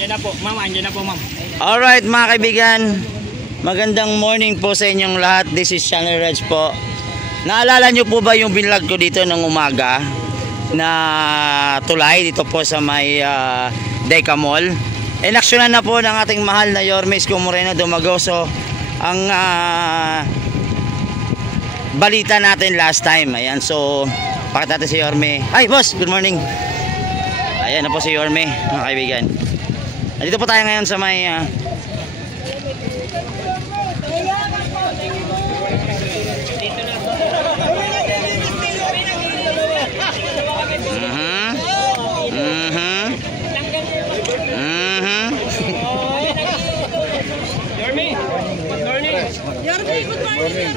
Andiyan na po, ma'am. Andiyan na po, ma'am. Alright mga kaibigan, magandang morning po sa inyong lahat. This is Channel Reg po. Naalala nyo po ba yung binlog ko dito ng umaga na tulay dito po sa may Deca Mall? Inaksyonan na po ng ating mahal na Yorme Isko Moreno Dumagoso ang balita natin last time. Ayan, so pakita natin si Yorme. Ay boss, good morning. Ayan na po si Yorme mga kaibigan. Dito po tayo ngayon sa may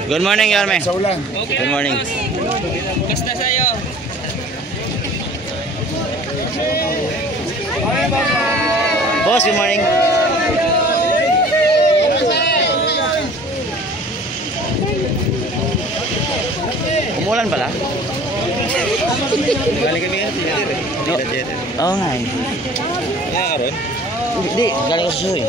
Good morning, Yorme. Good morning. Basta sa'yo. Boss, good morning. Umulan pala? Galing kami nga, tinatir eh. Oo nga eh. Kaya ka ron? Hindi, galing ko sa suyo eh.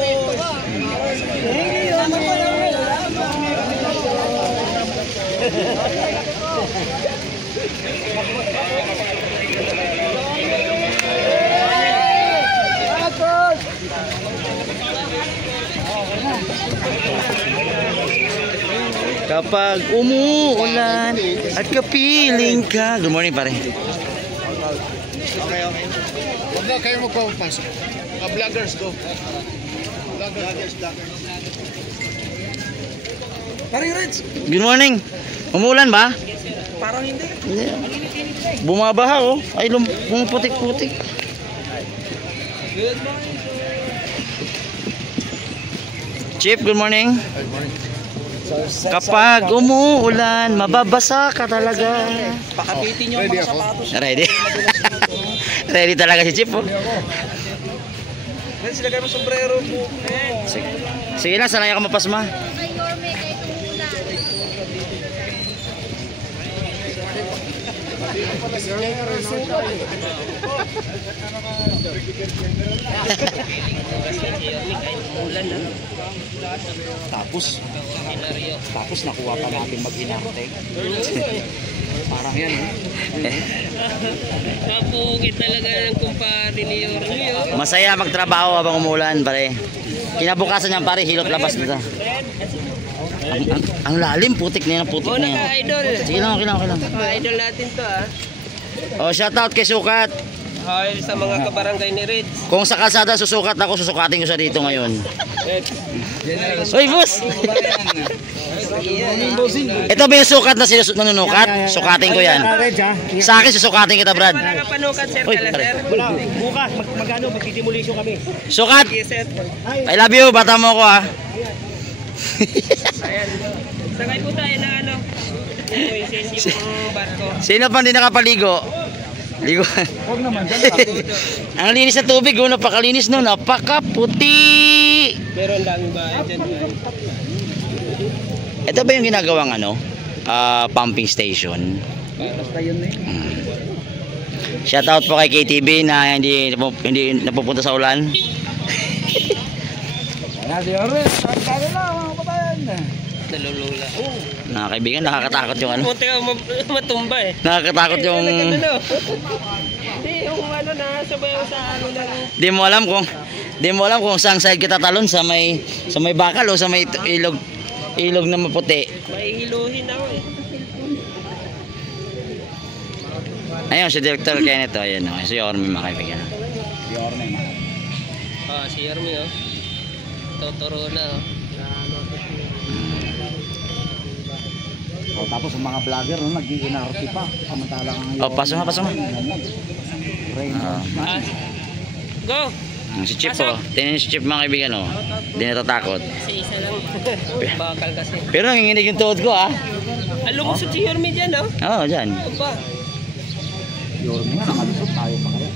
Kapag umuulan at kapiling ka. Good morning pare. Okay. Huwag na kayo magpapasok. Mga vloggers, go. Vloggers. Pare Reds. Good morning. Umuulan ba? Parang hindi. Bumabaha oh. Ay pumuputik-putik. Good morning. Chief, good morning. Good morning. Kapag umuulan, mababasa ka talaga. Pakapitin nyo ang mga sapatos. Ready? Ready talaga si Chief oh. Then sila kayo sombrero po. Sige lang, sanay ka mapasma. Tapos nakuha pa natin mag-inarte. Parang yan eh. Kapugit talaga ng kumpare ni Yorme. Masaya magtrabaho habang umuulan pare. Kinabukasan niyan pare, hilot labas dito. Ang lalim, putik na yan, putik na yan. Idol. Sige lang, okay lang. Idol natin to ah. Oh, shout out kay Sukat. Hi sa mga kabarangay ni Reds. Kung sa kalsada susukat ako, susukatin ko sa dito ngayon. Hoy, boss! Ito ba yung sukat na nanunukat? Sukatin ko yan. Sa akin, susukatin kita, Brad. Wala ka panukat, sir. Uy, Kala, pare. sir. Bukas, magano, magdidemolition kami. Sukat! Yes, sir. I love you, bata mo ko ha. Ayan. Sakay po tayo na ano. Yung barko. Sino pa hindi nakapaligo? Ligo. Huwag naman, Ang linis na tubig, oh, napakalinis no, napakaputi. Meron lang ba dyan? Ito ba yung ginagawang ano? Pumping station. Basta yun eh. Shout out po kay KTV na hindi napupunta sa ulan. Nasi Ores, kaya lang mga kabayan. Nalulula. Mga kaibigan, nakakatakot yung ano. Munti ka matumba eh. Nakakatakot yung... Hindi, yung ano na, sabay sa ano lang. Di mo alam kung saan side kita talon, sa may bakal o sa may ilog na maputi. Mahihiluhin ako eh. Ayun, si Director Kenneth, ayun, si Yorme mga kaibigan. Si Yorme oh. Totoro na oh. Oh, tapos ang mga vlogger no, nag-i-inarte pa. Samantalang Oh, pasok nga. Go! Si Chip oh, tingnan si Chip mga kaibigan oh. Hindi natatakot. Isa lang. Bakal kasi. Pero nanginginig yung tuhod ko ah. Lumusot si Yorme dyan oh. Oo, dyan. Aba. Yorme nga, nakalusot tayo pa kaya.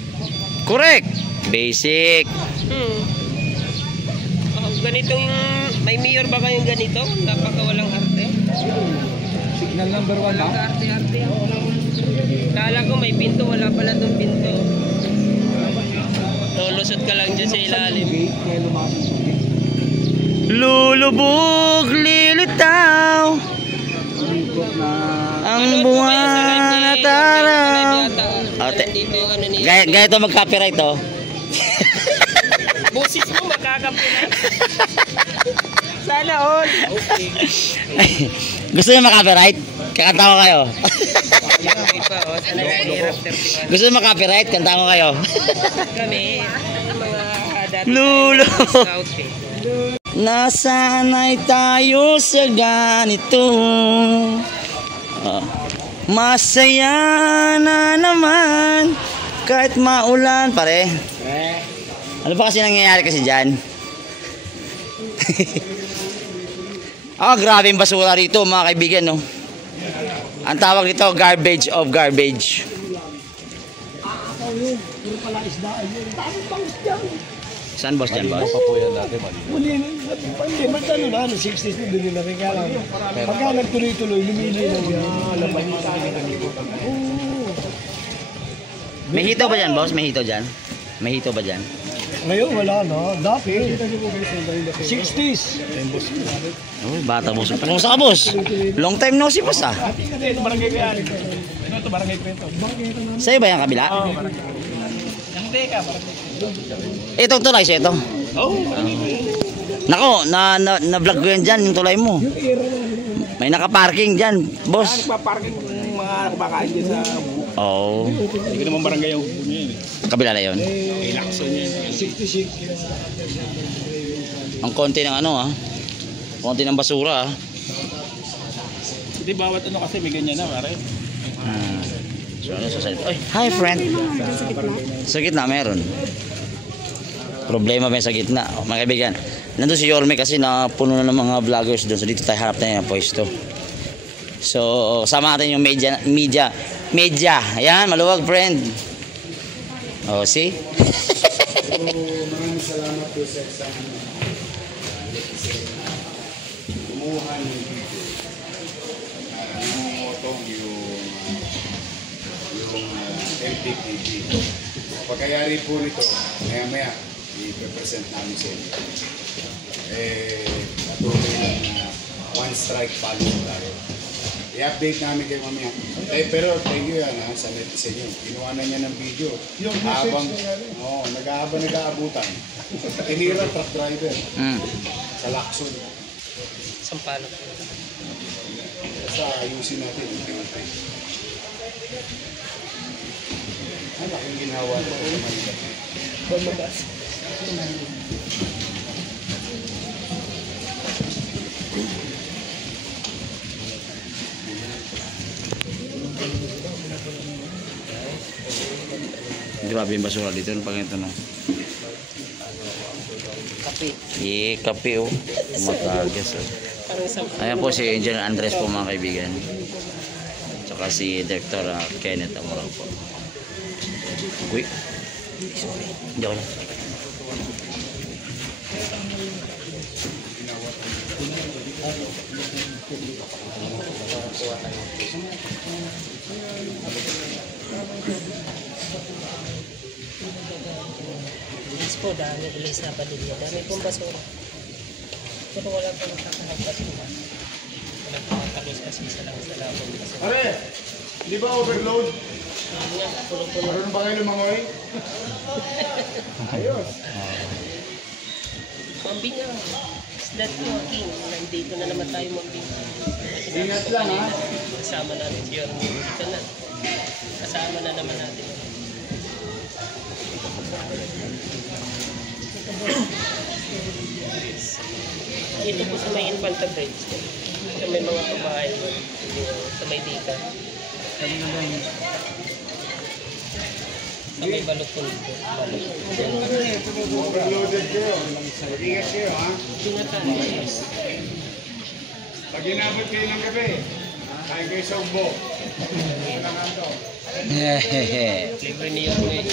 Correct! Basic. Ganitong, may mayor ba kayong ganito? Napakawalang arte. Signal number 1 ba? Arte-arte. Kala ko may pinto, wala pala itong pinto. lulusot ka lang dyan sa ilalim. Lulubog, lilitaw ang buwan at araw. Ate, gaya ito mag-copyright to. Busis mo makaka-copyright. Sana all. Okay. Gusto niyo makapiright? Kakanta ko kayo. Gusto niyo makapiright? Kanta ko kayo. Kami, mga dati Lulo. scout eh. Nasanay tayo sa ganito. Masaya na naman kahit maulan. Pare, ano ba kasi nangyayari kasi dyan? Grabe yung basura dito mga kaibigan, no? Ang tawag dito, garbage of garbage. Saan boss dyan, boss? Hindi, magkano na, 60s na din na rin kaya lang. Pagka nagtuloy-tuloy, lumili lang yan. May hito ba dyan, boss? May hito dyan? May hito ba dyan? Ngayon, wala na. Dati, 60s. Oh, bata boss. Kumusta ka, boss? Long time no si boss, ah. Ito barangay ko yan. Ito barangay ko ito. Sa'yo ba yung kabila? Oo, barangay. Yung teka, barangay. Itong tulay siya ito. Nako, na-vlog ko yan dyan, yung tulay mo. May nakaparking dyan, boss. Nagpa-parking yung mga nakabakain dyan sa... Oo. Hindi ko naman barangay yung yun. Kabila na yun. Ilakso niya. 66. Ang konti ng ano, ah. Konti ng basura, ah. Hindi, bawat ano kasi may ganyan na, pare. So, ano sa side? Oy, hi friend. Sa gitna meron. Problema ba sa gitna? Mga kaibigan, nandun si Yorme kasi na puno na ng mga vloggers doon. So dito tayo harap tayo ng pwesto. So sama natin yung media. Ayan, maluwag friend. Oh, see? Maraming salamat po sa isang kumuha ng video. Namumotong yung LTTV. Pagkayari po nito, maya-maya, i-present namin sa inyo. Patuloy na one strike policy tayo. I-update namin kayo mamaya. Pero thank you yan sa netizen nyo. Ginawa na niya ng video. Habang nag-aabutan. Tinira truck driver sa Lacson. Sampalok. Basta ayusin natin yung pinatay. Ano ang ginawa ito sa Manila? Bumabas. Grabe yung basura dito. Ano pang ito na? Kape. Kape, oh. Matagas, oh. Parang isang... Ayan po si Engineer Andres po mga kaibigan. Tsaka si Director Kenneth Amorao po. Uy. Hindi ako lang. Ilis po, dami. Ilis na padilya. Dami pong basura. Pero wala pong nakakahampas po. Wala pong makalis kasi isa lang sa labong basura. Pare, di ba overload? Meron ba kayo lumangoy? Ayos. Mambing nga. Slot walking. Nandito na naman tayo mambing. Ingat lang, ha? Kasama natin si Yorme. Dito na. Kasama na naman natin. Dito po sa may Infanta Bridge. Sa may mga kabahay mo. Sa may Dika. Sa may balutong po. Overloaded kayo. Mag-ingat kayo, ha? Ingatan. Pag inabot kayo ng gabi, tayo kayo sa Ugbo. Libre ni Yorme.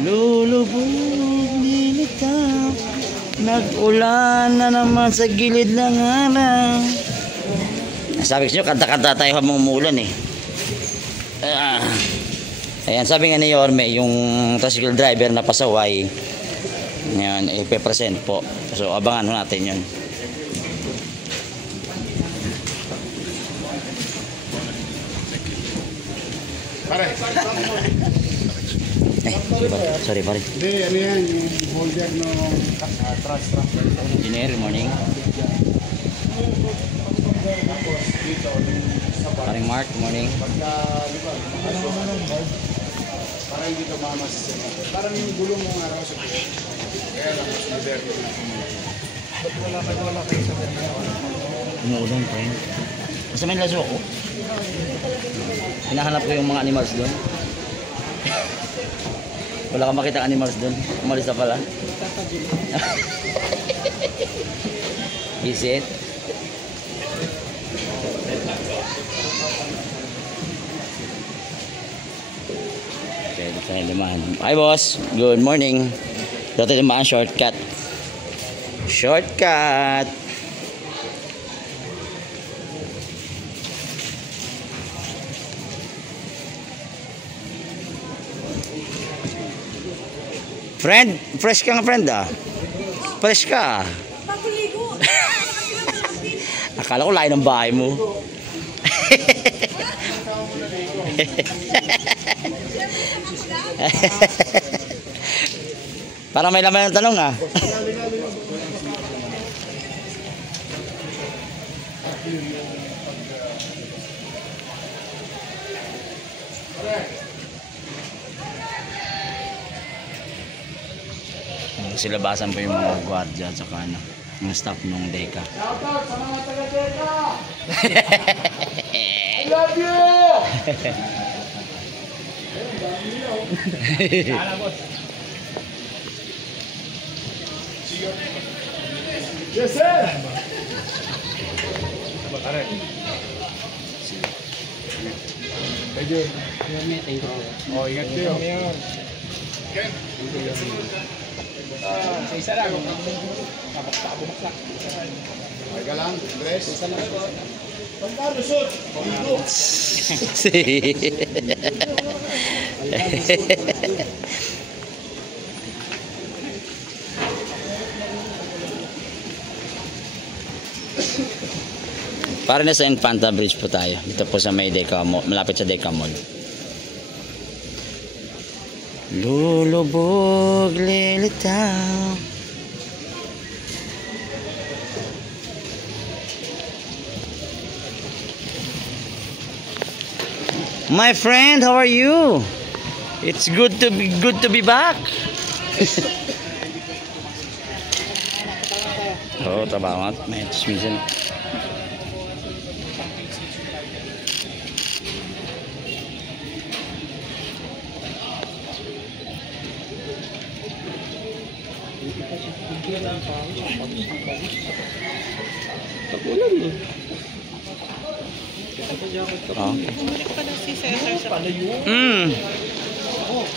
Lulubog, lilitaw. Nag-ulan na naman sa gilid ng araw. Sabi ko nyo, kanta-kanta tayo habang umuulan eh. Ayan, sabi nga ni Yorme, yung tricycle driver na pasaway, ngayon, ipe-present po. So, abangan natin yun. Pare. Sorry, pare. Hindi, ano yan, yung holder ng truck. Engineer, morning. Paring Mark, morning. Pagka, di ba, para hindi ka mamasasin. Parang yung gulong mong araw sa buhay. Kaya lang, mas liberty na kumain. Ba't wala kayo sa ganyan? Umuulan, friend. Basta may laso ako. Hinahanap ko yung mga animals doon. Wala kang makita animals doon. Umalis na pala. Is it? Okay, dito tayo limahan. Hi boss, good morning. Dito tayo limahan, shortcut. Shortcut. Friend, fresh ka nga friend ah. Fresh ka. Akala ko lain ng bahay mo. Para may laman ng tanong ah. Silabasan po yung mga gwardiya at saka ano, yung staff ng DECA. Shoutout sa mga taga-DECA! I love you! Yes, sir! Thank you. Oh, ingat kayo. Okay. Isa lang. Ay ka lang, Andres. Isa lang. Pagkalusot, pagkalusot. Para na sa Infanta Bridge po tayo. Dito po sa may DECA Mall, malapit sa DECA Mall. Lulubog, lilitaw. My friend, how are you? It's good to be back. Oh, trabaho at may minsan.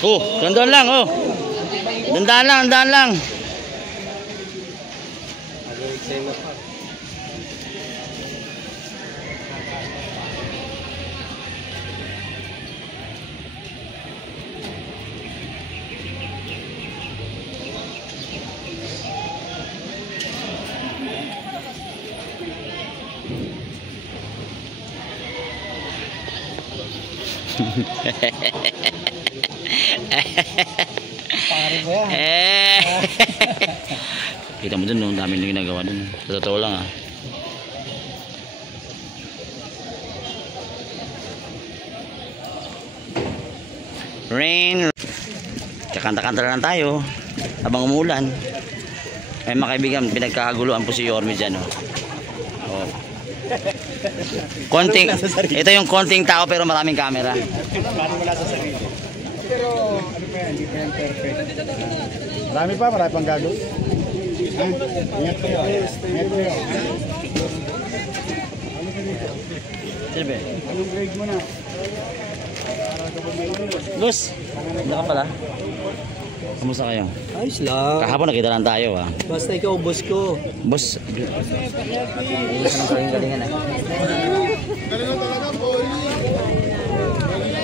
Oh, dandan lang, oh. Dandan lang. Pare mo yan. Kita mo dun, no? Dami na ginagawa dun. Sa totoo lang ah. Rain. Kakanta-kanta lang tayo habang umulan. Ay mga kaibigan, pinagkakaguluhan po si Yorme dyan, oh. Oh. Ito yung konting tao pero maraming camera. Paano wala sa sarili? Pero ano pa yan, hindi pa yan perfect. Marami pang gago. Ingat kayo. Ingat kayo. Sirbe. Anong grade mo na? Luz, hindi ka pala. Kamusta kayo? Ayos lang. Kahapon nakita lang tayo ah. Basta ikaw, boss ko. Boss, ayos ng galingan ah. Galingan talaga, boy.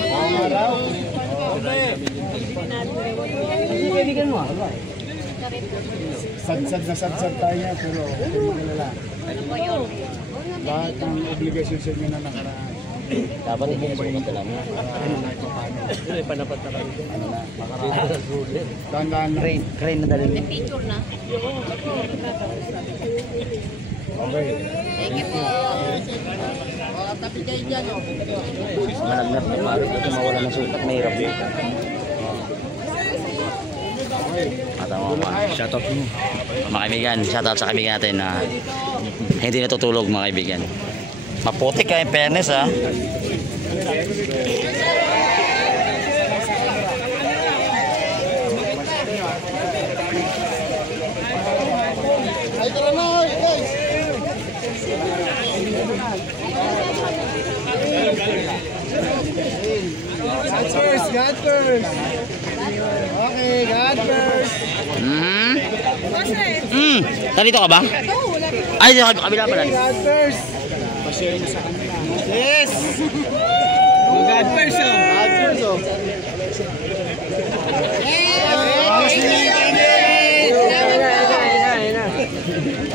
Ang araw. binigyan mo? Sadsad na sadsad tayo niya, pero hindi lang. Lahat ng obligasyon sa inyo na nakaraan. Dapat i-sukat na lang. May panapat na kami. Tandaan lang. Crane na dalhin. Picture na. Okay. Thank you po. Tapi kayo dyan, oh. Malagnat na paro. Ito mawala ng sukat. Mahirap yun. Shoutout mo. Mga kaibigan, shoutout sa kaibigan natin na hindi natutulog mga kaibigan. Maputik ka in fairness ha. God first. Okay, God first. Narito ka ba? Ay, kabila pala. God first. Yes. God first. God first.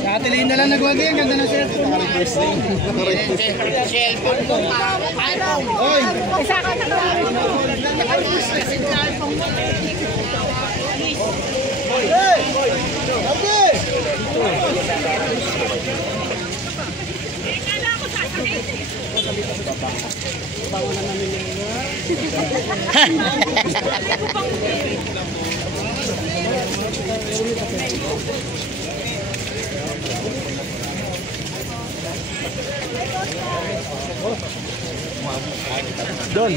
Katilin na lang nagwagi. Ang ganda ng cellphone. Cellphone mo pa. Oy! Isa ka na lang. Hey! Okay! Doon.